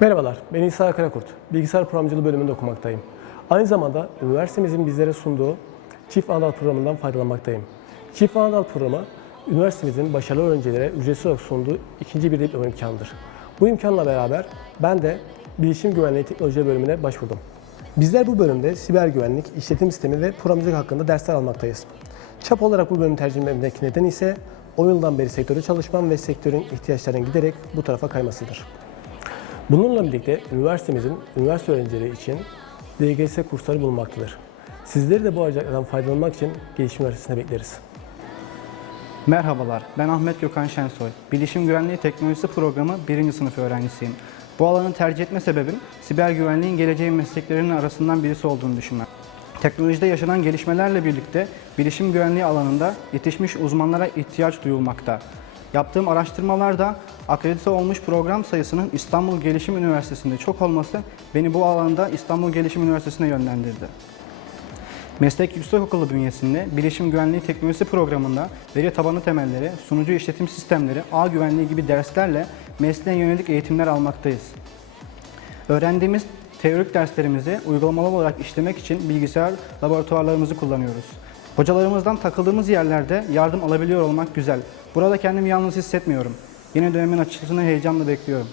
Merhabalar, ben İsa Karakurt. Bilgisayar programcılığı bölümünde okumaktayım. Aynı zamanda üniversitemizin bizlere sunduğu Çift Anadal programından faydalanmaktayım. Çift Anadal programı, üniversitemizin başarılı öğrencilere ücretsiz olarak sunduğu ikinci bir diploma imkanıdır. Bu imkanla beraber ben de Bilişim Güvenliği Teknoloji bölümüne başvurdum. Bizler bu bölümde siber güvenlik, işletim sistemi ve programcılık hakkında dersler almaktayız. Çap olarak bu bölümü tercih etmemdeki neden ise 10 yıldan beri sektörde çalışmam ve sektörün ihtiyaçlarının giderek bu tarafa kaymasıdır. Bununla birlikte üniversitemizin üniversite öğrencileri için DGS kursları bulunmaktadır. Sizleri de bu aracılardan faydalanmak için Gelişim Üniversitesi'ne bekleriz. Merhabalar, ben Ahmet Gökhan Şensoy. Bilişim Güvenliği Teknolojisi Programı 1. sınıf öğrencisiyim. Bu alanı tercih etme sebebim, siber güvenliğin geleceğin mesleklerinin arasından birisi olduğunu düşünmem. Teknolojide yaşanan gelişmelerle birlikte bilişim güvenliği alanında yetişmiş uzmanlara ihtiyaç duyulmakta. Yaptığım araştırmalarda akredite olmuş program sayısının İstanbul Gelişim Üniversitesi'nde çok olması beni bu alanda İstanbul Gelişim Üniversitesi'ne yönlendirdi. Meslek Yüksekokulu bünyesinde Bilişim Güvenliği Teknolojisi programında veri tabanı temelleri, sunucu işletim sistemleri, ağ güvenliği gibi derslerle mesleğe yönelik eğitimler almaktayız. Öğrendiğimiz teorik derslerimizi uygulamalı olarak işlemek için bilgisayar laboratuvarlarımızı kullanıyoruz. Hocalarımızdan takıldığımız yerlerde yardım alabiliyor olmak güzel. Burada kendimi yalnız hissetmiyorum. Yeni dönemin açılışını heyecanla bekliyorum.